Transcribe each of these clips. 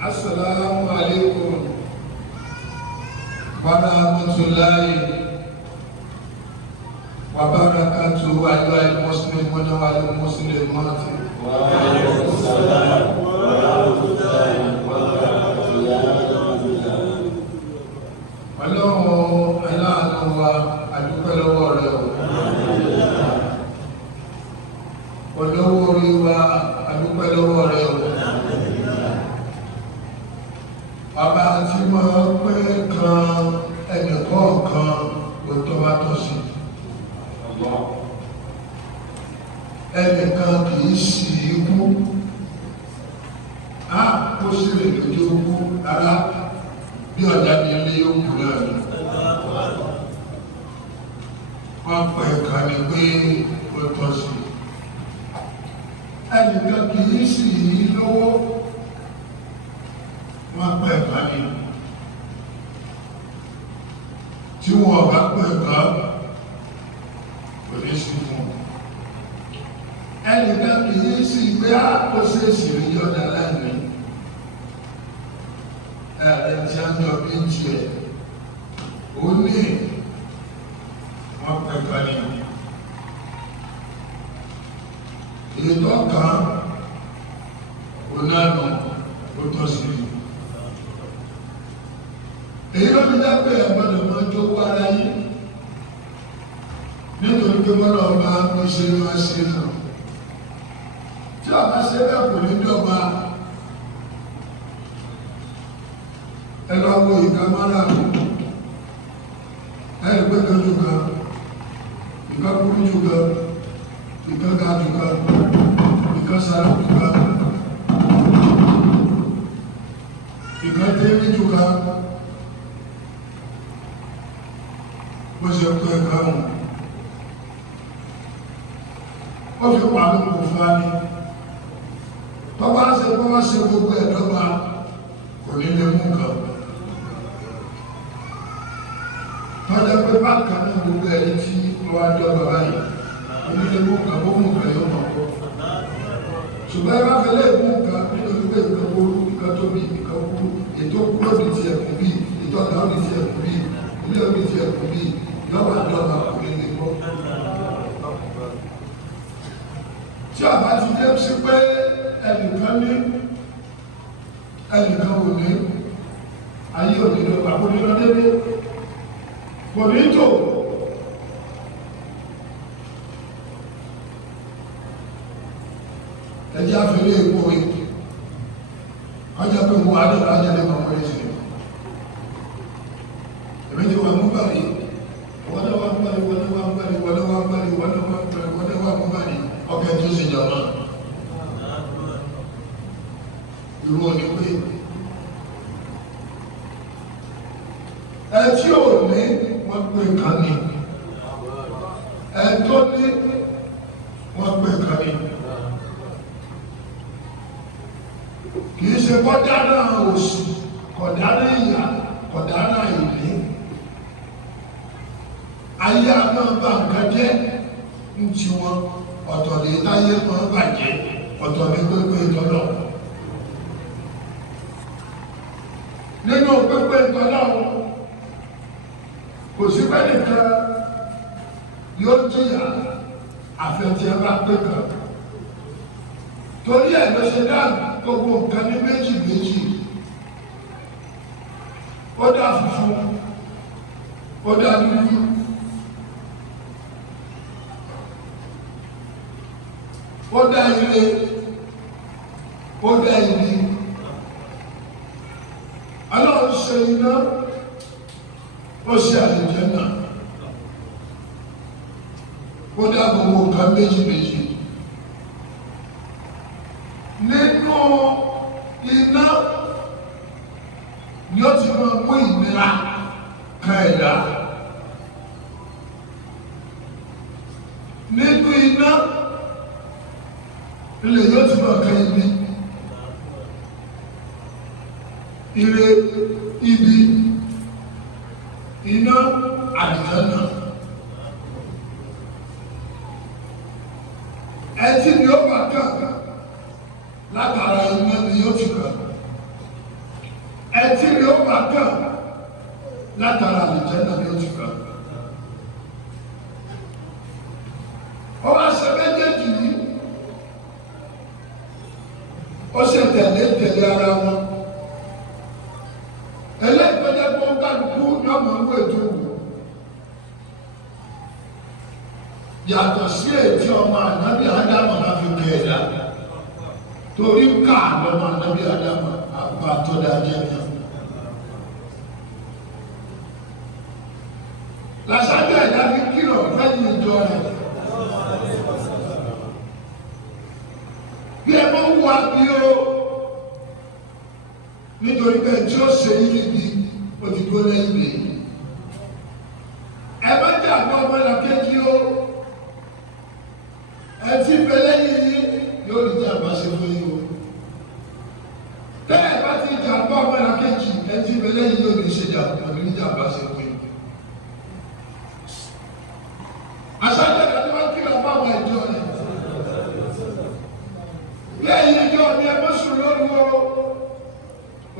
Assalamu alaikum wa rahmatullahi wa barakatuh ayyuhal muslimun wal muslimat. Wa alaikum salam wa rahmatullahi wa barakatuh. Ọlọ́run aláàánú wa adúpẹ́ lọ́wọ́ rẹ̀ o. Olówó orí wa adúpẹ́ lọ́wọ́ rẹ̀ o. Bàbá tí máa ń pé kan ẹnìkọ̀ọ̀kan ló tọ́ bá tọ́ sí. Ẹnìkan kì í sì ikú. Á kó sí lè lójú okú rárá bí ọ̀dà ní ilé yóò kú náà ni. Wọ́n pẹ̀ kan ní pé ó tọ́ sí. Ẹnìkan kì í sì í lówó. Wọ́n pẹ̀ kan ní. Tí wọ́n bá pẹ̀ kan kò ní sí fún un. Ẹnìkan kì í sì gbé àkóṣèṣì rí yọ̀dà láìní. Ẹ̀rẹ̀ tí a ń jọ bí tiẹ̀ ó ní wọ́n pẹ̀ kan ní. Ètò kan onáànà ó tọ́ sí i. Èyí ló fi dá pé ẹ̀gbọ́dọ̀ máa jó wára yìí nítorí pé wọ́n lọ máa ń ṣe máa ṣe náà. Tí a bá ṣe bẹ́ẹ̀ kò ní dọ́gba. Ẹ lọ wo ìka mára ẹ gbé kan jù kan, ìka kúrú jù kan, ìka ga jù kan, ìka sáré jù kan, ìka tẹ́lẹ̀ jù kan. Bó ṣe kọ́ ẹ̀ka wọn. Ó fi pàánù kò fún wa ní. Tọ́wọ́ ṣe bọ́wọ́ ṣe gbogbo ẹ̀dọ́gba kò ní lè mú nǹkan. Tọ́jà pé báńkà náà gbogbo ẹni tí wọ́n á dọ́gba báyìí kò ní lè mú nǹkan bó mú nǹkan yóò mọ̀ kọ́. Ṣùgbọ́n ẹ bá fẹ́ lè mú nǹkan nítorí pé nǹkan kúrú, nǹkan tóbi, nǹkan kúrú, ètò kúrò ní ti ẹ̀kún bíi, ètò ọ̀gá ní ti ẹ̀kún bíi, ilé òní ti ẹ̀kún bíi, lọ́wọ́ àdọ́gba kò ní lè mọ́. Tí a bá ti dé sí pé ẹnìkan ní ẹnìkan ò ní ayé òní lọ pàpọ̀ ní lọ dédé kò ní tò. Ẹjẹ́ àfẹ́lẹ́ èkó rí ọjọ́ pé mo adé ìrájẹ́ lẹ́kọ̀ọ́ mọ́ ní sí ẹ̀mí tí wọ́n mú bàrí wọ́n náà wá ń bàrí wọ́n náà wá ń bàrí wọ́n náà wá ń bàrí wọ́n náà wá ń bàrí wọ́n náà wá ń bàrí ọkẹ́ tó sì jọ náà. Irú ọ̀nì pé ẹ tí ò ní wọ́n pè kan ní ẹ tó ní wọ́n pè kan ní. Kìí ṣe kọjá náà òsì kọjá náà ìyà kọjá náà ìní. Ayé àmọ́ bá nǹkan jẹ́ ń ti wọn ọ̀tọ̀ ní táyé máa bàjẹ́ ọ̀tọ̀ ní pépé ìtọ́lọ̀. Nínú pépé ìtọ́lọ̀ kò sí pé nìkan yóò jìyà àfẹ̀tì ẹ bá pé kan. Torí ẹ̀ ló ṣe dá gbogbo nǹkan ní méjì méjì. Ó dá funfun, ó dá dúdú. Ó dá ire, ó dá ibi. Ọlọ́run ṣe iná, ó ṣe àlùjànnà. Ó dá gbogbo nǹkan méjì méjì. Nínú iná ni ó ti máa mú ìnira kan ẹ̀dá. Nínú iná ilé yóò ti máa kan ibi. Ire, ibi, iná, àlùjànnà. Ẹtí ni ó bá kàn látara iná ni yóò ti kàn. bá kàn látara àlùjànnà ní oṣù kan. Ó wá ṣe méjèèjì yìí, ó ṣe tẹ̀lé ara wọn. Eléyìí tó jẹ́ pé ó kálukú yọmọ owó ètò wò. Yàtọ̀ sí ètí ọmọ ànábì Ádámù náà fi kẹ̀ẹ́dá. Torí ká lọ́mọ ànábì Ádámù àbá tó dájẹ́ náà. Làṣáájú ẹ̀dá fi kìlọ̀ fẹ́yìn ìjọ rẹ̀. Bí ẹ bá ń wá bí ó, nítorí pé tí ó ṣe yìí bí ó ti dúró lẹ́yìn mi. Ẹ bá jẹ́ àgbọ̀ ọmọ ìlàkejì ó, ẹ ti bẹ lẹ́yìn yìí yóò lè jẹ́ àbáṣe fún yín o. Bẹ́ẹ̀ bá ti jà àgbọ̀ ọmọ ìlàkejì, ẹ ti bẹ lẹ́yìn yóò lè ṣe jà àbáṣe fún yín. Aṣáájú ẹ̀dá tí wọ́n kìlọ̀ fún àwọn ìjọ rẹ̀. Lẹ́yìn ìjọ ni ẹ bọ́ sùn lóru o.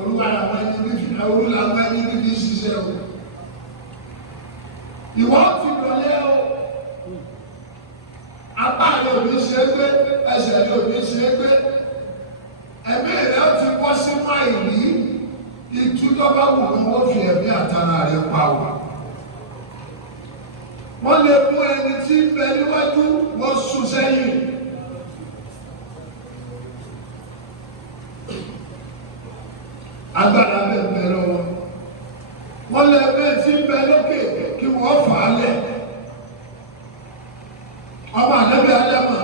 Olúwa làwọn ẹni níbi ṣiṣẹ́ o. Ìwọ ti lọlé o. Apá rẹ̀ ò ní ṣe é gbé, ẹsẹ̀ rẹ̀ ò ní ṣe é gbé. Ẹ̀mí rẹ̀ ó ti bọ́ sí máìlì. Ìtújọ́ bá wù ní wọ́n fi ẹ̀mí àtàrà rẹ̀ pa wà. Wọ́n lè mú ẹni tí ń bẹ níwájú wọ́n sún sẹ́yìn. Agbára bẹ́ẹ̀ bẹ lọ́wọ́. Wọ́n lè bẹ́ẹ̀ tí ń bẹ lókè kí wọ́n fà á lẹ̀. Ọmọ ànábì Ádámù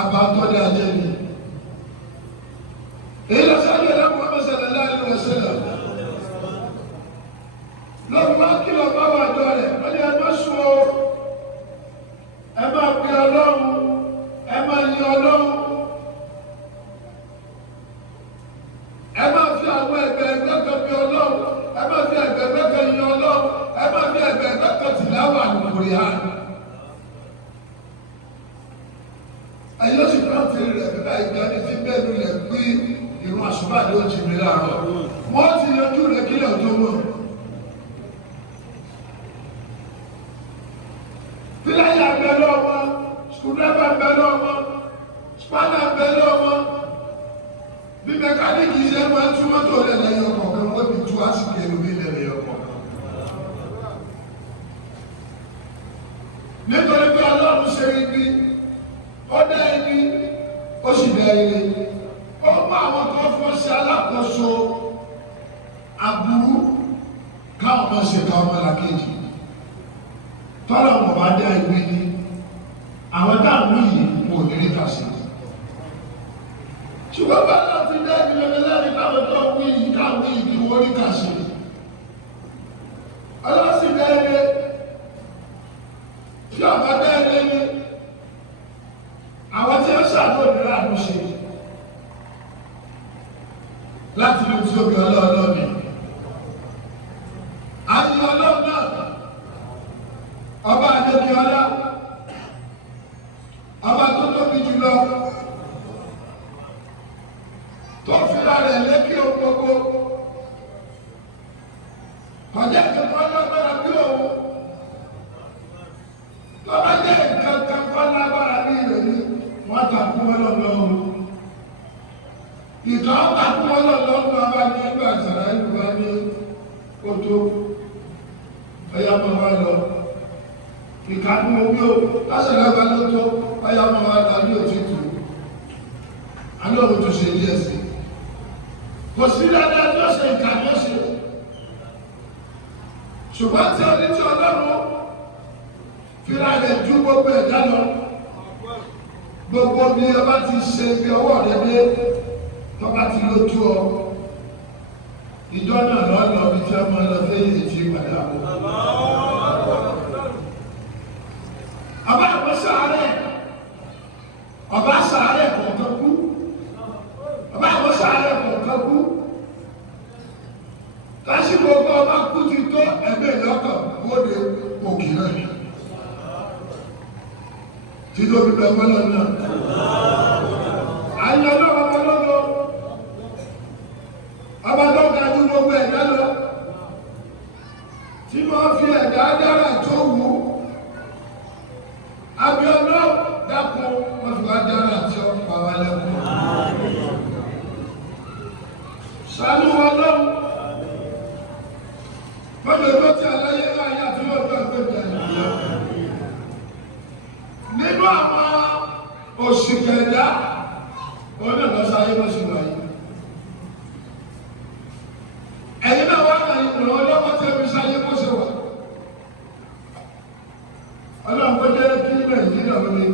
àbátọ́dé ajé ni. Èyí lọ sáájú ẹ̀dá Muhammad sallallahu alaihi wasallam. Lọ́wọ́ wá kìlọ̀ bá wà jọ rẹ̀, wọ́n ní ẹ má sùn o. Ẹ máa pe Ọlọ́run, ẹ máa yin Ọlọ́run. Ẹ máa fi àwọn ẹgbẹ́ kan bí Ọlọ́run, ẹ máa fi ẹgbẹ́ kan yin Ọlọ́run, ẹ máa fi ẹgbẹ́ kan tìláwà lórí ha. Ẹ̀yin ó sì máa ń fi rẹ̀ bíbá ìgbàanì tí bẹ́ẹ̀ ló lẹ̀ gbé ìrun àṣùbà ní ojú mi láàárọ̀. Wọ́n ti yanjú rẹ̀ kílẹ̀ tó mọ̀. Píláyà ń bẹ lọ́wọ́, skùdẹ́bà ń bẹ lọ́wọ́, spánà ń bẹ lọ́wọ́. Bí mẹkáníìkì ṣe máa ń túmọ̀ tó rẹ̀ lẹ́yìn ọkọ̀ kan, wọ́n fi tú àsìkò èrò bí lẹ́yìn ọkọ̀ kan. Nítorí pé Ọlọ́run ṣe ibi, ó dá ibi, ó sì dá ire. Ó mú àwọn kan fọ́ sí alákòóso aburú káwọn máa ṣe káwọn máa làkejì. Tọ́lọ̀ wọn bá dá ìwé ní àwọn táwọn yìí kò ní rí kàṣí. Ṣùgbọ́n bá náà ti dá ìdílé lẹ́rìí káwọn tó wí yìí káwọn yìí kí wọ́n rí kàṣí. Ọlọ́sì dá ilé tí ọba dá ilé ní àwọn tí ó ṣàtò ìrírà ló ṣe láti lè tí omi ọlọ́ọ̀lọ́ọ̀ni. Àti ọlọ́ọ̀ náà ọba Adékíọlá, ọba tó tóbi jùlọ, tó fìlà rẹ̀ lékè gbogbo, kọjá kankan lágbára bí òun, tó bá jẹ́ kankan lágbára bí ìrẹ̀lẹ̀, wọ́n takú ọlọ́lọ́run. Ìtọ́ takú ọlọ́lọ́run ọba ní ẹgbẹ́ àṣàrà ìlú wa ní kótó, ọ̀yá máa wá lọ. Ìkànnì omi o, lásìlẹ́gbẹ́ ló tó, ọ̀yá máa wá tàbí òtítù. Alóòrùn tó ṣe ilé ẹ̀sìn. Kò sí dáadáa tó ṣe ìkànnì ọ̀sẹ̀. Ṣùgbọ́n tí ó ní tí Ọlọ́run fira rẹ̀ ju gbogbo ẹ̀dá lọ. Gbogbo bí ẹ bá ti ṣe ibi ọwọ́ rẹ dé, tó bá ti lójú ọ. Ìjọ náà lọ́ọ́ bí tí a máa lọ fẹ́yìn ètí ìpàdé àbò. Ọba àwọn sàárẹ̀, ọba sàárẹ̀ kọ̀ọ̀kan kú, ọba àwọn sàárẹ̀ kọ̀ọ̀kan kú. Lásìkò ọba ọba kú ti tó ẹgbẹ́ ìlọ́kàn bóde òkè náà. Títóbi bẹ mọ́lọ́ náà. Àyàn náà ọba lọ́dọ̀, ọba tó ga jù gbogbo ẹ̀dá ṣàánú wọn lọ́wọ́ wọ́n lè lọ́tí aláyé láyé àti lọ́tí àgbẹ̀dẹ̀ ìyá nínú àwọn òṣìkẹ̀dá onílọ́sáyé lọ́sùn wáyé ẹ̀yìn náà wá náà ìpìlẹ̀ ọlọ́wọ́ tí ẹbí sáyé kó ṣe wà ọlọ́run kó jẹ́ kí Nàìjíríà ó lé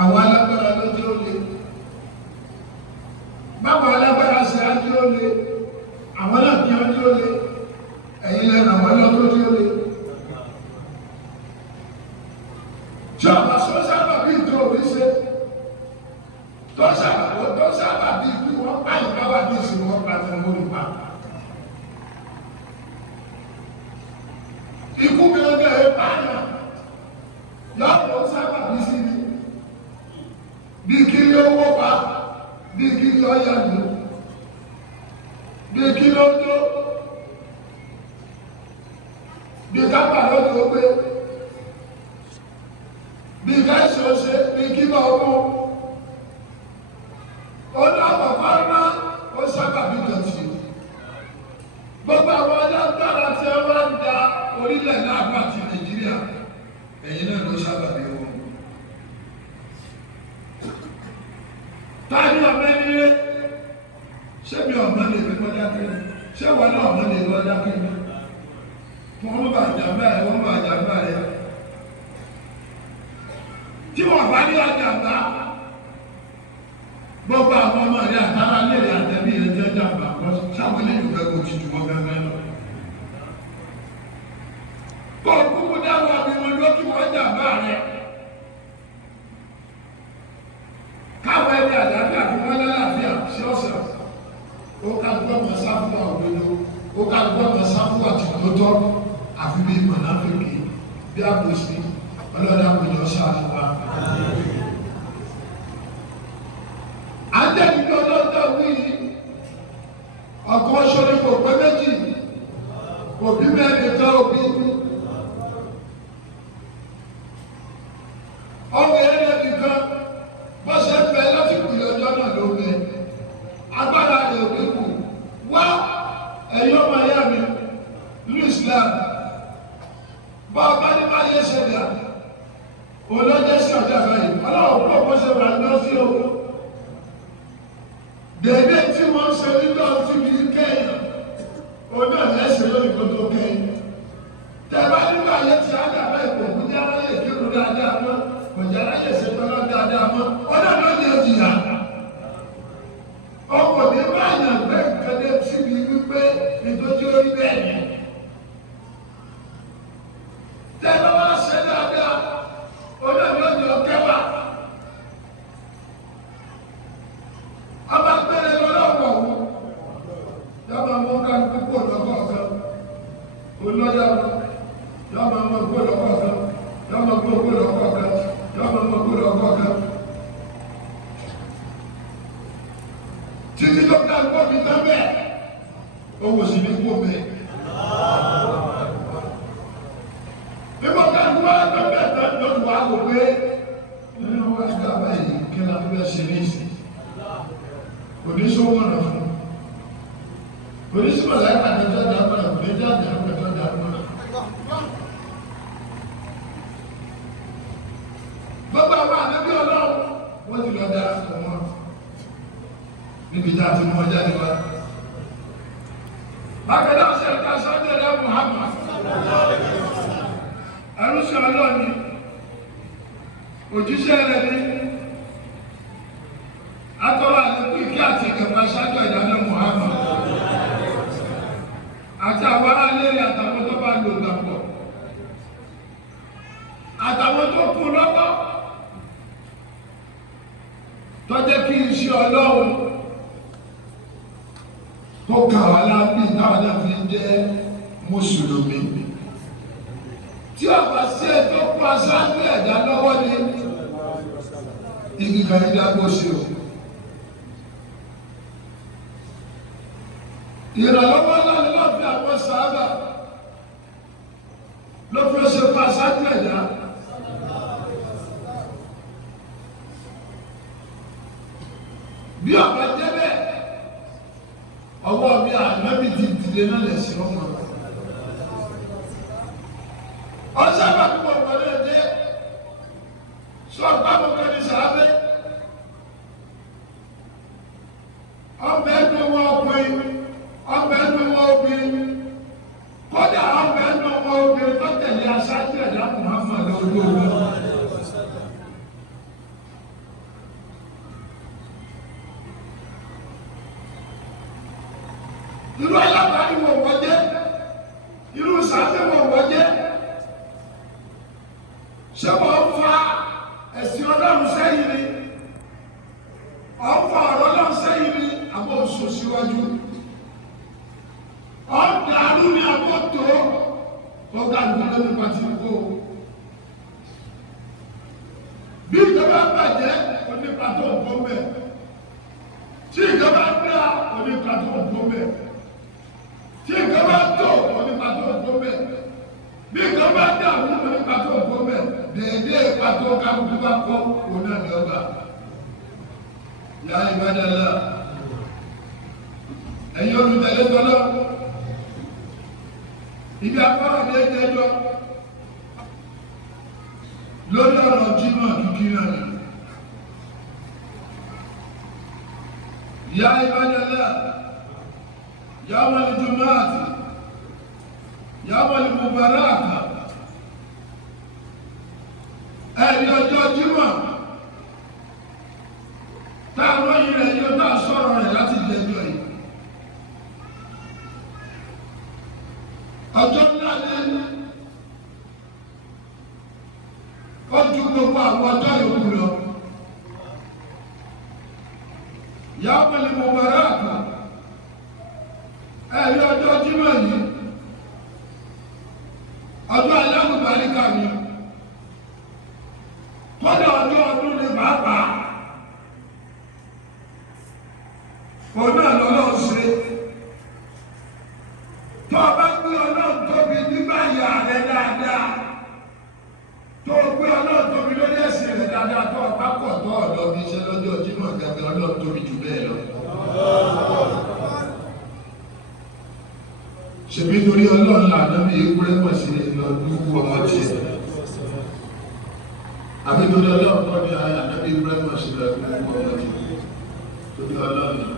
àwọn alágbára lójú ó lé báwọn alágbára ṣe ájú ó lé àwọn náà kí ájú ó lé ẹ̀yìn lẹ́nu àwọn ọlọ́tọ́ tí ó lé tí ọba sọ́sábà bí ìtò òbí ṣe tó sábà bí ikú wọn pa ìpáwà ní ìsinmi wọn pa tí wọn pa ikú gẹ́gẹ́ ẹ pààyàn yọ̀pọ̀ sábà bí sí ni bí kiri owó pa bí kiri ọ̀yà lò bí kiri ọjọ́ bí kápá lọ́dún ó gbé bí káìsì ọ̀sẹ̀ bí kiri ọkọ̀ ọdún àkọ́kọ́ ná ó sábà bí dọ̀tí gbogbo àwọn alágbára tí wọ́n ń da orílẹ̀ náà bá ti Nàìjíríà ẹ̀yìn náà ló sábà bí wọn. Táyé ọmọ ẹni rẹ ṣé mi ọmọ lè fi kọjá kiri ṣé wọn náà ọmọ lè kọjá kiri wọn bá jàmbá ẹ wọn bá jàmbá ẹ tí wọn bá ní àjàmbá gbogbo àwọn ọmọ rẹ àtàrà lèrè àtẹ̀bí rẹ jẹ́ jàmbá kọ́ sáwọn eléyìí fẹ́ kó ti jù wọ́n gángan lọ. Kó o kúkú dáwọ́ àbí wọn lókè wọ́n jàmbá rẹ. Káwọn ẹni àdáfíà kí wọ́n lálàáfíà sí ọ̀sẹ̀. Ó ká gbọ́ ọmọ sáfù àwòrán ó ká gbọ́ ọmọ sáfù àtìlótọ́ àfi bí mọ̀nàfíkì bí àbòsí ọlọ́dà àpèjọ sáà wá. Àjẹ́bí ọlọ́dọ̀ wí ọkọ̀ ṣọ́rí kò pé méjì òbí mẹ́rin tán òbí ọmọ ẹ̀rẹ́ nìkan bọ́ ṣe ń bẹ láti pìlẹ̀ ọjọ́ náà ló bẹ agbára rẹ̀ òbí kù wá ẹ̀yọ́ ọmọ ẹ̀yà mi ní Islam bá ọba ní máa yẹ ṣẹlẹ̀ olójẹ́ sí ọjọ́ àbáyé ọlọ́wọ́ pọ̀ bó ṣe wà lọ sí owó dèdè tí wọ́n ṣe nígbà tí kì í kẹ́yìn oní ọ̀lẹ́sẹ̀ lórí gbogbo kẹ́yìn tẹ́lá nígbà yẹn ti àdàbà ìpò kò jẹ́ aráyè kírun dáadáa mọ́ kò jẹ́ aráyè ṣètọ́lọ́ dáadáa mọ́ ọ̀dọ́ ló ní ọjìyà ọkọ̀ ní báyà gbé nǹkan síbi wípé ìtọ́jú orí bẹ́ẹ̀ ni tẹ́lá wá ṣe dáadáa ọ̀dọ́ ló ní ọkẹ́wà. Ọba gbẹ́rẹ́ lọ́lọ́wọ́ wọn, yọba mọ́ ká púpọ̀ lọ́kọ̀ kan, olóyà wọn, yọba mọ́ gbọ́ lọ́kọ̀ kan, yọba mọ́ gbọ́ lọ́kọ̀ kan, yọba mọ́ gbọ́ lọ́kọ̀ kan. Títí tó ká gbọ́ mi tán bẹ́ẹ̀, owó sì ní kó bẹ́ẹ̀. Nígbà ká gbọ́ ẹgbẹ́ bẹ́ẹ̀ tán lọ́dún wa wò pé nínú wa gbà báyìí kí n àbúrò ṣe ní ìsìn. Oníṣòwò náà fún oníṣòwò láyé àtẹjọ́ dàgbà oníjà àtẹjọ́ dàgbà. Gbogbo àwọn àdébí Ọlọ́run wọ́n ti lọ da ọmọ níbi tá a ti mú ọjà ní wa. Bákẹ́lá ọ̀sẹ̀ ká sọ́jà ẹ̀dá Muhammad. Arúṣọ Ọlọ́ọ̀ni òjíṣẹ́ rẹ̀ ní. Atọ́lá àlékún ìkí àti ìkẹ̀kọ́ aṣáájú ìdáná Muhammad àti àwọn aráàlú àtàwọn tó bá lò dàpọ̀ àtàwọn tó kú lọ́wọ́ tó jẹ́ kí iṣẹ́ Ọlọ́run tó kà wá lábí táwọn náà fi jẹ́ mùsùlùmí tí ọ̀pá sí ètò kú aṣáájú ẹ̀dá lọ́wọ́ ní igi kan ìdágbó ṣe o. Ìrànlọ́wọ́ láti lọ fi àwọn sàábà ló fi ṣe pa aṣáájú ẹ̀dá. Bí ọ̀pá jẹ́ bẹ́ẹ̀, ànábì ti dìde náà lẹ̀sìn ọmọ. ọ̀sẹ̀ bá kú ọ̀pọ̀ náà dé sọ àpapọ̀ kan ní sàábẹ́ ọbẹ̀ ẹnu wọn ọkùnrin ọbẹ̀ ẹnu wọn obìnrin kódà ọbẹ̀ ẹnu wọn obìnrin tó tẹ̀lé aṣáájú ẹ̀dá Muhammad lójú wọn. irú alábàárí wọn wọ́n jẹ́ irú sàábẹ́ wọn wọ́n jẹ́ ṣé wọ́n fa ẹ̀sìn Ọlọ́run sẹ́yìn ni ọ̀fọ̀ ọ̀rọ̀ Ọlọ́run sẹ́yìn ni àbọ̀ oṣù síwájú ọ̀dàrú ni àbọ̀ tó ọ̀gá ìgbàlódé nípa ti kó bí ìjọba bàjẹ́ onípàtó ògbó mẹ́ tí ìjọba dá onípàtó ògbó mẹ́ tí ìjọba tó onípàtó ògbó mẹ́ bí ìjọba dá onípàtó ògbó mẹ́ dèédé pàtó kálukú bá kọ́ òun náà ní ọgbà. Ya ibadallah ẹ̀yin olùtẹ̀lé tọ́lọ́ ibi afárá ní ẹjọ́ lórí ọ̀rọ̀ jímọ̀ kíkí náà ni. Ya ibadallah yawmal jumu'ati yawmal mubaraka ẹ̀rí ọjọ́ jímọ̀ táwọn yìí rẹ̀ yóò bá sọ̀rọ̀ rẹ̀ láti jẹjọ́ yìí. ọjọ́ ńlá ní ó ju gbogbo àwọn ọjọ́ yòókù lọ. Yawmal mubaraka ẹ̀rí ọjọ́ jímọ̀ yìí ọjọ́ alámùbáríkà ni kọ́dà ọjọ́ ọdún ní pàápàá. òun náà lọ́lọ́ ṣe tó o bá gbé Ọlọ́run tóbi nígbà yà rẹ dáadáa tó o gbé Ọlọ́run tóbi lórí ẹ̀sìn rẹ dáadáa tó o bá kọ̀ tó ọ̀dọ́ bí iṣẹ́ lọ́jọ́ Jímọ̀ gàgà Ọlọ́run tóbi jù bẹ́ẹ̀ lọ. ṣèbí torí Ọlọ́run làánú bí ewúrẹ́ mọ̀ sí lọ dúkú ọmọ tiẹ̀ àbí torí Ọlọ́run kọ́ ní àná bí ewúrẹ́ mọ̀ sí lọ dúkú ọmọ tiẹ̀ torí Ọlọ́run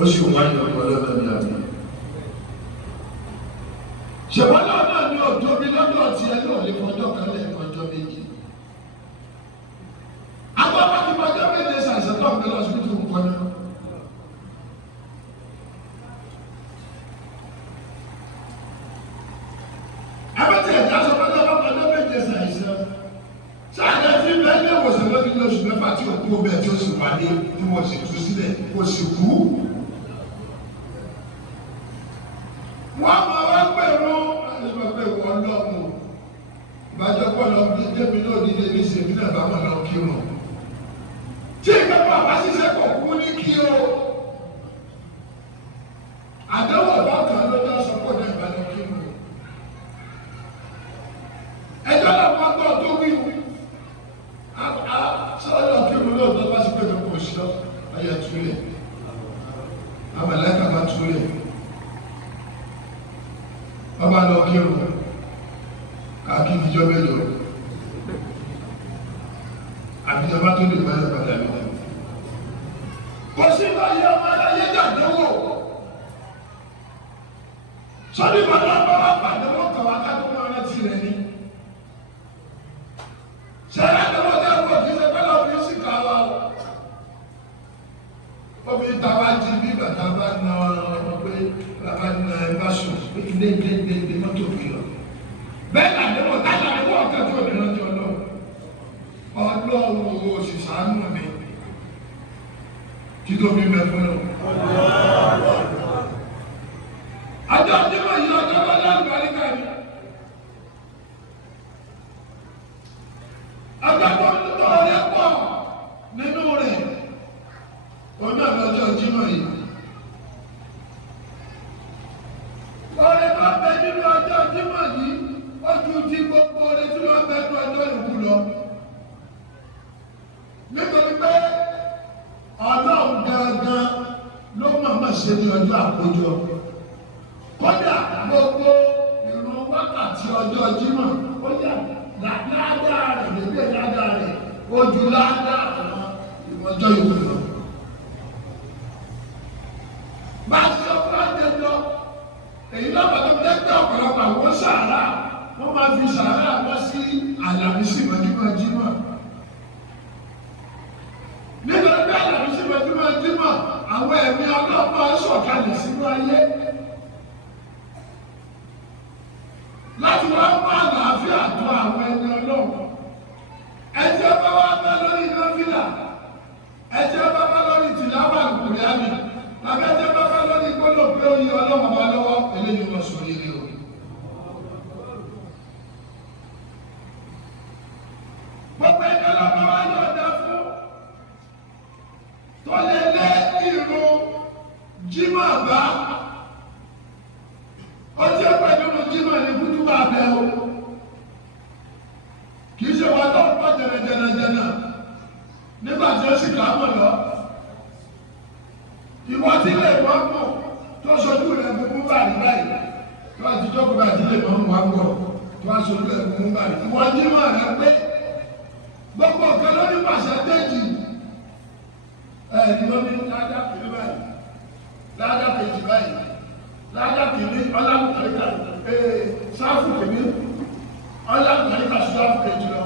ó sì wáyé ọ̀pọ̀ lọ́dọ̀ ní àbí. ṣèwọ́n náà ní òtóbi lọ́dọ̀ tí ẹ náà lè fọjọ́ kan lẹ́ẹ̀kan ọjọ́ méjì. àwọn bá ti fọjọ́ méje ṣàìsàn tó ń gbé lọ sí tó ń kọ́ná. abẹ́tẹ̀ ẹ̀dá sọ pé ọjọ́ fọjọ́ méje ṣàìsàn. sáàdẹ̀ tí bẹ́ẹ̀ ní ìwòsàn lórí ní oṣù mẹ́fà tí òkú ọbẹ̀ tí ó sì wáyé tí wọ́n sì tú sílẹ̀ kó sì kú. wọ́n máa wá pẹ̀lú àlejò wọ́n lọ́mù ìbájọ́ pọ̀ lọ bí débi náà dídé ní ìṣèlú náà bá wọn lọ kí wọn. tí ìgbẹ́pọ̀ bá ṣiṣẹ́ pọ̀ kú ní kí o. àdéhùn ọ̀bá kan ló dá sọ́pọ̀ náà bá lọ kí wọn. ẹjọ́ náà wọ́n gbọ́ tó wí sọ́dọ̀ kí wọn náà tó bá sí pé kò sí ọ́ ayé túlẹ̀ àmàlẹ́kà bá túlẹ̀. ọba lọ kírun káàkiri ìjọ mẹ́jọ àbíjọba tó lè máa ń padà lọ. kò sí báyìí ọmọ aláyé dàdéwò sọ́dí bàbá bàbá pàdéwò kọ̀wá kátó máa rántí rẹ̀ ni. ṣẹlẹ̀ àdéwò dáwọ́ kí ṣe pẹ́ lọ́ọ́ fi ó sì ká wa o. omi tàwa jí bí bàtà bá na ọ̀rọ̀ pé bàbá na ẹ bá sùn ilé mọ́tò fi lọ. bẹ́ẹ̀ ni àdéhùn táyà àdéhùn ọ̀kẹ́ tó ní lọ́jọ́ Ọlọ́run ò sì ṣàánú mi kí tó fi mẹ́fún lọ. àjọ àdéhùn yìí ọjọ́ bọ́lá àgbàríkà ni. àgbàdo tó rẹ̀ pọ̀ nínú rẹ̀ ọjọ́ àlọ́jọ́ Jímọ̀ yìí. ọ̀rẹ́ bá bẹ nínú ọjọ́ Jímọ̀ yìí ó ju ti gbogbo ọ̀rẹ́ tí wọ́n bẹ ní ọjọ́ ìkú lọ. nítorí pé Ọlọ́run gangan ṣe ní ọjọ́ àkójọ. Kódà gbogbo ìrun wákàtí ọjọ́ Jímọ̀ ó yà ládàá rẹ̀ lébè ládàá rẹ̀ ojú ládàá àwọn ìwọ̀jọ́ ìwé lọ. Bá a ti sọ fún àjẹjọ èyí lọ́pàá tó tẹ́tẹ́ ọ̀pọ̀lọpọ̀ àwọn sàárà wọ́n máa fi sàárà lọ sí Àlàmísì mọ́júmọ́ Jímọ̀. Nítorí pé Àlàmísì mọ́júmọ́ Jímọ̀ àwọn ẹ̀mí ọlọ́pàá sọ̀kalẹ̀ sínú ayé láti wá mú àlàáfíà tó àwọn ẹni ọlọ́run. Ẹjẹ́ bá wá bá lórí náfìlà, ẹjẹ́ bá bá lórí tìláwà Kùránì, tàbí ẹjẹ́ bá bá lórí gbọ́dọ̀ pé ó yí ọlọ́run bá lọ́wọ́ eléyìí lọ sọ yìí o. Gbogbo ẹgbẹ́ lọ́pàá wá yóò dá fún tó lè lé ìrun Jímọ̀ bá. Ó jẹ́ pẹ̀lú Jímọ̀ ní kútúbà bẹ́ o. Kì í ṣe wà tó pọ̀ jẹ̀nàjẹ̀nà nígbà tí ó sì kà á mọ̀ lọ. Ìwọ tí lè wọ́n mọ̀ tó ṣojú rẹ̀ gbogbo báyìí báyìí. Tó a ti jókòó bá ti lè mọ̀ ń wá gbọ́. Tó a ṣojú rẹ̀ gbogbo báyìí. Ìwọ Jímọ̀ rẹ̀ pé gbogbo nǹkan ló ní pàṣẹ́ntéèjì. Ẹ̀ẹ́dì ló ní ládàá kìíní báyìí. Ládàá kejì báyìí. Ládàá kìíní ọlámùkàríkà sáfù kìíní ọlámùkàríkà sáfù kejì lọ.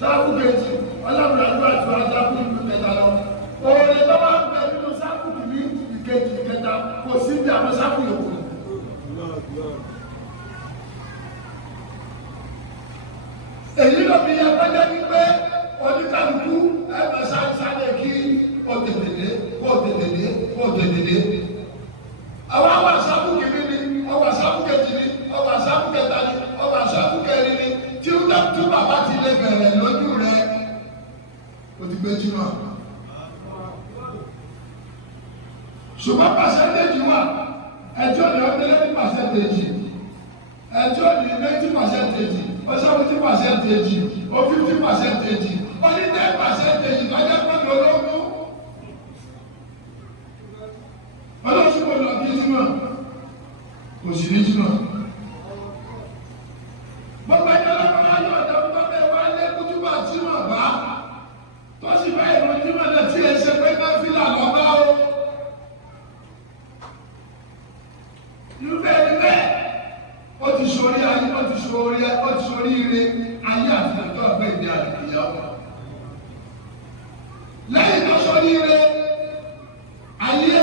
Sáfù kejì ọlámùkàríkà tó ajáfù ìlú kẹta lọ. Òòrè tó wà ń bẹ nínú sáfù kìíní ìkejì ìkẹta kò sí bí àwọn sáfù yòókù. Èyí ló fi yẹ pẹ́jẹ́ wípé oníkàlùkù ẹ̀mẹ̀ sáré kí ó tètè dé, kó tètè dé, kó tètè dé. Àwọn àwọn àṣàbù kìíní ni, ọwọ́ àṣàbù kejì ni, ọwọ́ àṣàbù kẹta ni, ọwọ́ àṣàbù kẹrin ni, tí ó dá tó bàbá ti lè bẹ̀rẹ̀ lójú rẹ̀, ó ti gbé Jímọ̀. Ṣùgbọ́n pàṣẹ́ntéèjì wà, ẹjọ́ ni ó délé ní pàṣẹ́ntéèjì, ẹjọ́ ni 90%, ó 70%, ó 50%, ó ní 10% lọ́jọ́ pẹ̀lú ológun. Ọlọ́sùn kò lọ bí Jímọ̀, kò sì ní Jímọ̀. Gbogbo ẹjọ́ lọ́pàá máa yọ ọ̀dọ́ fún bàbá ẹ̀ wá lé kútúbà Jímọ̀ bá, tó sì bá ìrun Jímọ̀ náà tí ẹ ṣe pé náfìlà lọ́ba o. Irúfẹ́ ẹni bẹ́ẹ̀, ó ti sori ayé, ó ti sori ire ayé àti ọjọ́ ọ̀gbẹ́ ìdí àdìyà ọ̀gá. Lẹ́yìn tó sori ire ayé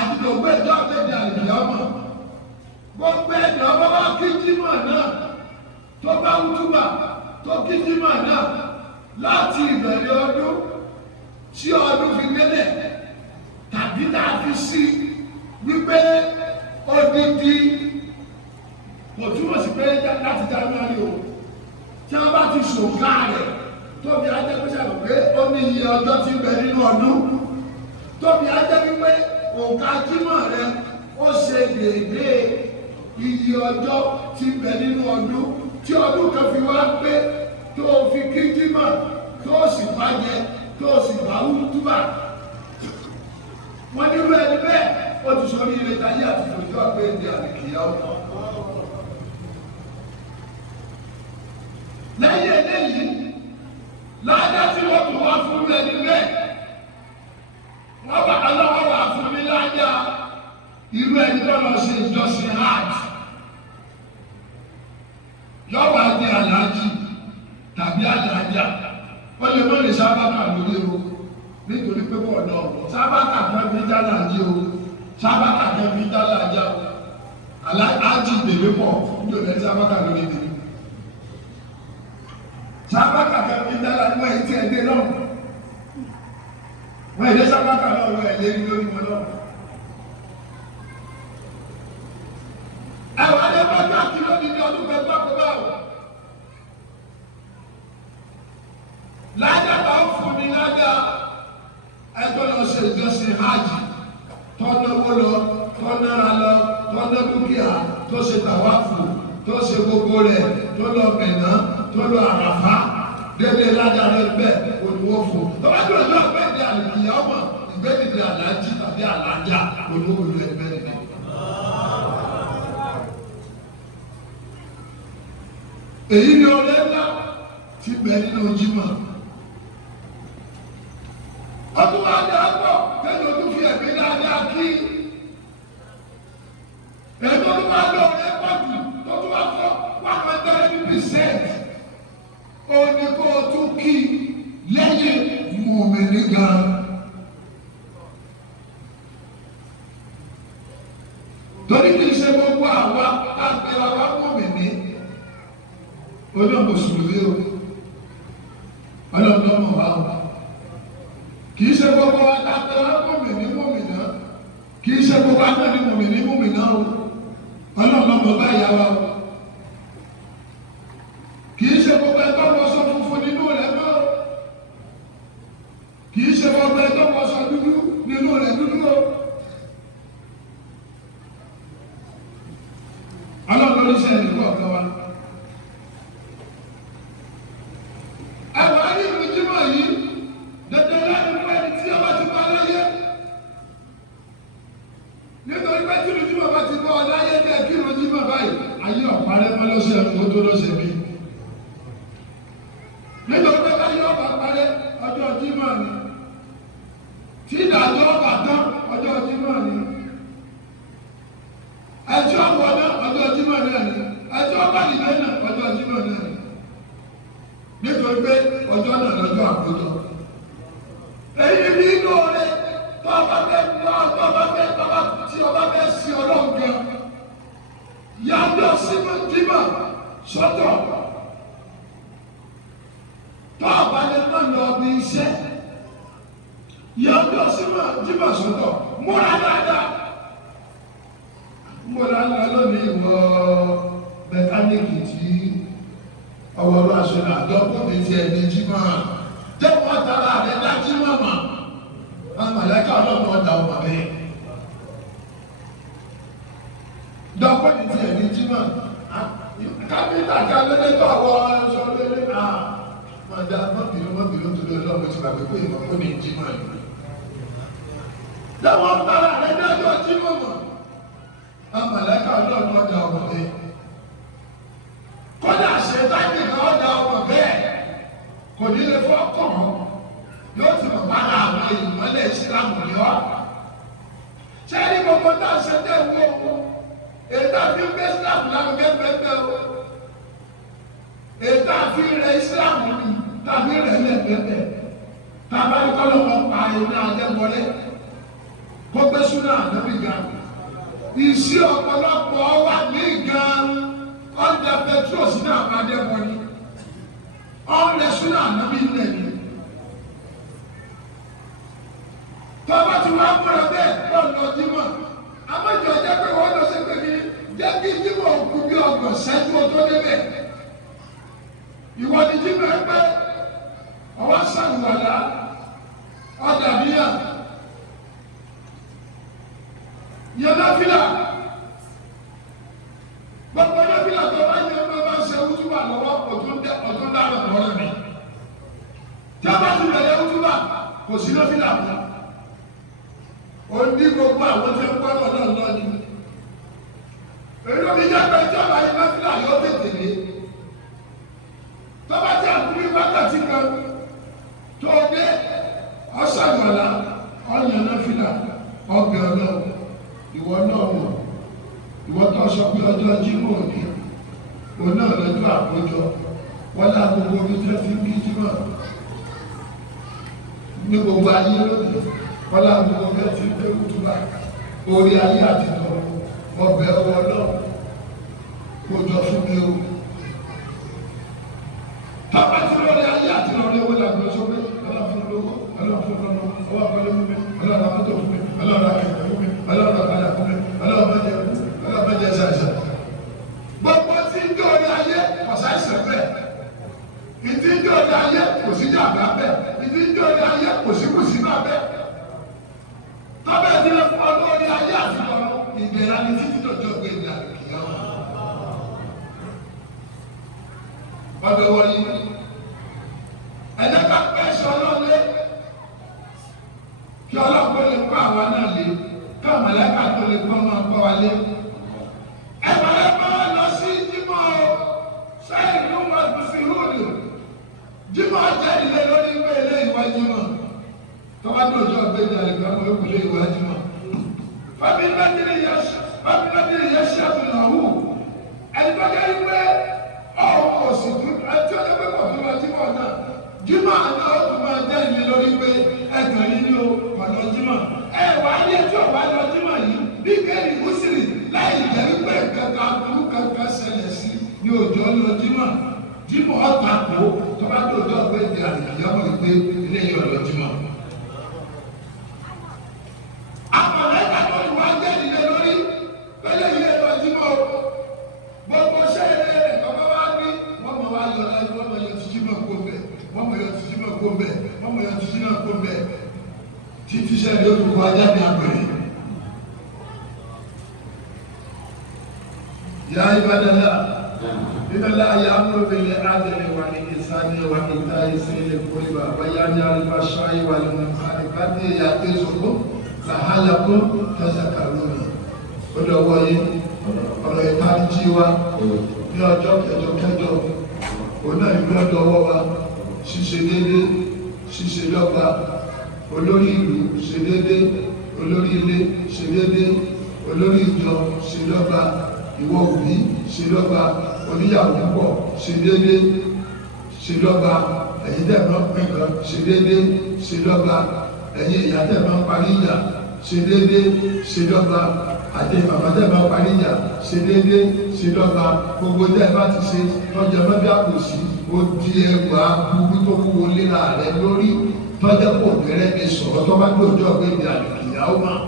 àti ọ̀gbẹ́ ìdí àdìyà ọ̀gá. Gbogbo ẹ̀dá ọba wá kí Jímọ̀ náà tó bá wútúbà tó kí Jímọ̀ náà láti ìbẹ̀rẹ̀ ọdún tí ọdún fi délẹ̀ tàbí tá a fi sí wípé odidi kò túmọ̀ sí pé láti January o tí wọ́n bá ti ṣòǹkà rẹ̀ tóbi ajẹ́pẹ́sẹ̀ rẹ̀ pé ó ní iye ọjọ́ tí ń bẹ nínú ọdún tóbi ajẹ́ wípé òǹkà Jímọ̀ rẹ̀ ó ṣe déédéé iye ọjọ́ tí ń bẹ nínú ọdún tí ọdún kan fi wá pé tó fi kí Jímọ̀ tó sì bá jẹ tó sì bá wútúbà wọ́n ní irú ẹni bẹ́ẹ̀ ó ti sọ ní ilé táyé àti ìjọ pé ní àdìkìyà ọ̀tọ̀. Lẹ́yìn eléyìí ládá tí wọ́n tún wá fún ẹni bẹ́ẹ̀ wọ́n bá aláwọ̀ wà fún mi ládá irú ẹni tó lọ sí ìjọsìn hajj yọ̀wọ̀ ajé aláàjì tàbí aláàjà ó lè mọ́ lè sábàkà lórí o nítorí pé wọ́n lọ sábàkà kan fi jálàjì o sábàkà kan fi jálàjà o aláàjì tèmi pọ̀ nítorí ẹni sábàkà lórí tèmi sábàkà kan fi jálàjì wọ́n ti ẹ̀dẹ́ náà wọ́n ẹ̀dẹ́ sábàkà náà wọ́n ẹ̀dẹ́ lórí wọn náà. Ẹ̀wọ̀n adébájọ́ àti lónìí ní ọdún pẹ̀lú kó bá wọ̀. Lájàbá ń fún mi lájà ẹjọ́ lọ ṣe ìjọsìn hajj tọ́nàwó lọ tọ́nàrà lọ tọ́nà dúkìá tó ṣe tàwáfù tó ṣe gbogbo rẹ̀ tó lọ Mínà tó lọ Àràfá délé lájà rẹ̀ bẹ́ẹ̀ olùwọ́ fún. Tọ́wájú ọjọ́ pé ní àlùkìyà ọmọ ìgbẹ́dìde aláàjì tàbí aláàjà olówó ìlú ẹgbẹ́ nìyẹn. èyí ni ọ̀rẹ́ ńlá ti bẹ̀ nínú Jímọ̀. ọdún wa dà pọ̀ kẹ́ni o tún fi ẹ̀mí dáadáa kí èyí tó tún máa lọ ọ̀rẹ́ pọ̀ jù tó tún wá fọ́ 100%. ó ní kó o tún kí lẹ́yìn mọ̀mìnì gan. torí kì í ṣe gbogbo àwa láti àwa mọ̀mìnì oní mùsùlùmí o ọlọ́dọ́mọ̀ wa o kì í ṣe gbogbo wa láti àwa mọ̀mìnì mọ̀mìnà kì í ṣe gbogbo wa ní mọ̀mìnì mọ̀mìnà o ọlọ́dọ́mọ̀ bá yà wa o kì í ṣe gbogbo ẹgbẹ́ wọṣọ funfun nínú rẹ̀ mọ́ kì í ṣe gbogbo ẹgbẹ́ wọṣọ dúdú nínú rẹ̀ dúdú o. ọlọ́dún oníṣẹ́ ìdìbò ọ̀gá wa. àwọn arìnrìn Jímọ̀ yìí dandan láti fún ẹni tí ọba ti bá láyé nítorí pé tí Jímọ̀ bá ti bọ́ ọ láyé bẹ́ẹ̀ kí ìrìn Jímọ̀ báyìí ayé ọ̀parẹ́ mọ́ lọ́sẹ̀ tó tó lọ́sẹ̀ bí. nítorí pé báyìí ọba parẹ́ ọjọ́ Jímọ̀ ni tí ìdájọ́ ọba tán ọjọ́ Jímọ̀ ni ẹjọ́ àwọn náà ọjọ́ Jímọ̀ náà ni ẹjọ́ bàlìbẹ́ náà ọjọ́ Jímọ̀ náà ni nítorí pé ọjọ́ náà lọ́jọ́ àkójọ. èyí ní inú rẹ̀ tó ọba fẹ́ tí ọba fẹ́ sí Ọlọ́run gan yàtọ̀ sínú Jímọ̀ sọ́tọ̀ tó ọba lè má lọ bí iṣẹ́ yàtọ̀ sínú Jímọ̀ sọ́tọ̀ múra dáadáa. mo ra ńlá lónìí ìwọ mẹkáníìkì tí ọwọ́ ọlọ́ aṣọ àdọ́kùn mi ti ẹni Jímọ̀ jẹ́wọ́ tara rẹ̀ dá Jímọ̀ mọ̀ àmàlẹ́kà ọlọ́mọ ọ̀dà ọmọ bẹ́ẹ̀ dọ́kùn mi ti ẹni Jímọ̀ kápẹ́ntà ká lóde tó àwọ̀ aṣọ lóde mọ̀dá mọ́bìnrin tó lé lọ́wọ́ ti bàbá pé ìmọ̀ fún ní Jímọ̀ yìí jẹ́wọ́ tara rẹ̀ dájọ́ Jímọ̀ mọ̀ amalaka ọlọ́run ọjà ọmọ bẹ́ẹ̀ kọ́dà ṣètàkì kan ọjà ọmọ bẹ́ẹ̀ kò ní lè fọ́ kàn án yóò ti mọ̀ padà àwọn ìmọ̀lẹ̀ ìsìlámù ní ọ́ ṣé ní gbogbo tá a ṣe tẹ̀ wó ètò àfi ń gbé ìsìlámù lárugẹ bẹ́ẹ̀ o ètò àfi rẹ ìsìlámù ni tàbí rẹ lẹ́gbẹ̀ẹ́ tàbí kọ́lọ́kọ́ pa iná adẹ́wọlé kó gbé súnà ànábì gan. Ìṣe ọ̀pọ̀lọpọ̀ wà ní gan ọ̀dà petrol sí náà máa dẹ́ wọ́n ní ọ̀rẹ́ súnà ànábì ilẹ̀ ni. Tọ́ba tí wọ́n á múra bẹ́ẹ̀ wọ́n lọ Jímọ̀. Amájọ jẹ́ pé wọ́n lọ sí pé kí jẹ́ kí Jímọ̀ kú bí ọgbọ̀n ṣẹ́jú tó débẹ̀. Ìwọ ni Jímọ̀ ẹgbẹ́ ọwọ́ sàlùwàlá ọ̀dà bíyà. Yẹnafila gbogbo yẹnafila tó bá yẹ ọmọ bá ń ṣe wútúbà lọ́wọ́ ọdún dáná lọ́rọ̀ mi tí a bá ti bẹ̀rẹ̀ wútúbà kò sí yẹnafila mọ́ o ní gbogbo àwọn tí wọ́n gbọ́dọ̀ náà lọ ní èyí ló fi jẹ́ pé tí a bá yẹnafila yóò tètè dé tó bá ti àkúrí wákàtí kan tó dé ọ̀sàgbọ̀lá ọ̀yẹnafila ọbẹ̀ ọlọ́run. Ìwọ náà mọ̀ ìwọ tó sọ pé ọjọ́ Jímọ̀ ní òun náà lọ́jọ́ àkójọ wọ́n lá gbogbo omi tẹ́ fi ń kí Jímọ̀ ní gbogbo ayé lónìí wọ́n lá gbogbo omi tẹ́ fi ń gbé wútúbà orí ayé àti tọ̀rọ̀ ọbẹ̀ ọwọ́ náà kó jọ fún mi o. Tọ́pẹ́ tí lórí ayé àti lórí owó làgbọ́n sọ pé ọlọ́run lówó ọlọ́run lọ́nà ọwọ́ àpẹẹrẹ fún mi ọlọ́run àmọ́tò fún mi ọlọ́run akẹ́kọ̀ọ́ fún mi ọlọ́run àkàlà fún mi ọlọ́run bẹ́jẹ̀ ṣàṣà. Gbogbo tí ń jọ ní ayé ọ̀sá ìṣẹ̀ bẹ́ẹ̀. Ìdí ń jọ ní ayé kò sí jàmbá bẹ́ẹ̀. Ìdí ń jọ ní ayé kò sí kùsìmá bẹ́ẹ̀. Tọ́bẹ̀ tí wọ́n fún ọ lórí ayé àti ọ̀rọ̀ ìgbéra ní títí lọ́jọ́ gbé ìgbà kìíyàn. Ọ̀dọ̀ wọ̀nyí ẹ̀dá ká pẹ́ sọ lọ́lé kí ọlọ́pàá wálé. Ẹ̀bàrẹ́bà lọ sí jímọ̀ sẹ́yìn ló wà sí lónìí. Jímọ̀ jẹ́ ilé lórí ìwé ilé ìwà jímọ̀. Tọ́wá tó ọjọ́ ìgbéjà ìgbà wọn yóò ilé ìwà jímọ̀. Fábíládìrí yẹn ṣe àtúnyàwó. Ẹ̀dùnkọ́jẹ́ ìwé ọ̀hún òsì tó ẹjọ́ ẹgbẹ́ pọ̀ tó lọ jímọ̀ náà. Jímọ̀ àná ó tún máa jẹ́ ilé lórí pé ẹ̀gàn yìí ni ó ọ̀nà jímọ̀. Wà á yẹ tí ọ̀wá lọ jímọ̀ yìí bí kéèrè mùsùlùmí láì jẹ́ wípé kankan burú kankan ṣẹlẹ̀ sí ní òjò lọ jímọ̀. Jímọ̀ ọ̀tà kó tó bá tó ọjọ́ ìgbé ìdí àdìyàmọ̀ ìgbé ilé yìí ọ̀lọ́ jímọ̀. Àpọ̀lẹ́ta tó ti wá jẹ́ ilé lórí pẹ́lẹ́ ilé lọ jímọ̀ gbogbo ṣẹ́yìn rẹ̀ kọ́ bá wá ní wọ́n mọ̀ wá yọ láti wọ́n mọ̀ yọ ti jímọ̀ kó bẹ̀ wọ́n mọ̀ yọ ti jímọ̀ kó bẹ̀ wọ́n mọ̀ yọ ti jímọ̀ kó bẹ̀ títí sẹ́yìn ó fi wá jáde àgbẹ̀rẹ̀. Yá ibadallah, inna Allaha ya'muru bil 'adli wal ihsani wa ita'i dhil qurba wa yanha 'anil fahsha'i wal munkari ya'izukum la'allakum tadhakkarun. Ó dọ̀wọ́ yín ọ̀rọ̀ ìtanijí wa ní ọjọ́ kẹjọ òun náà ìlú ọ̀dọ́wọ́ wa ṣíṣe déédé ṣíṣe dọ́gba olórí ìlú ṣe déédé olórí ilé ṣe déédé olórí ìjọ ṣe dọ́gba ìwọ òbí ṣe dọ́gba oníyàwó pọ̀ ṣe déédé ṣe dọ́gba ẹ̀yin tẹ̀ máa ń pín kan ṣe déédé ṣe dọ́gba ẹ̀yin ìyá tẹ̀ máa ń parí ìyà ṣe déédé ṣe dọ́gba àti bàbá tẹ̀ máa ń parí ìyà ṣe déédé ṣe dọ́gba gbogbo tẹ̀ bá ti ṣe tọ́jà mọ́bí àpòsí ó di ẹgbà burú tó kú wọlé rẹ̀ lórí tọ́jà pò bẹ̀rẹ̀ ní sọ̀rọ̀ tó bá gbòjọ́ pé ní àlùkìyàwó máa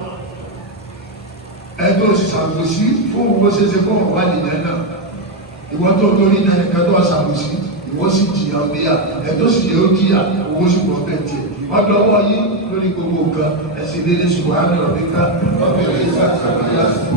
ẹjọ́ sì ṣàbòsí fún owó ṣeéṣe fún ọ̀wá nìyẹn náà ìwọ́n tó torí náà nìkan tó wà ṣàbòsí ìwọ́n sì jìyà òmíyà ẹjọ́ sì yẹ ó jìyà owó sì wọ́n bẹ̀ tiẹ̀ ọ̀dọ̀ ọwọ́ yín lórí gbogbo nǹkan ẹ̀sìn dédé ṣùgbọ́n àná ọ̀dẹ́ká ọ̀bẹ̀rẹ̀ ìṣàkàlà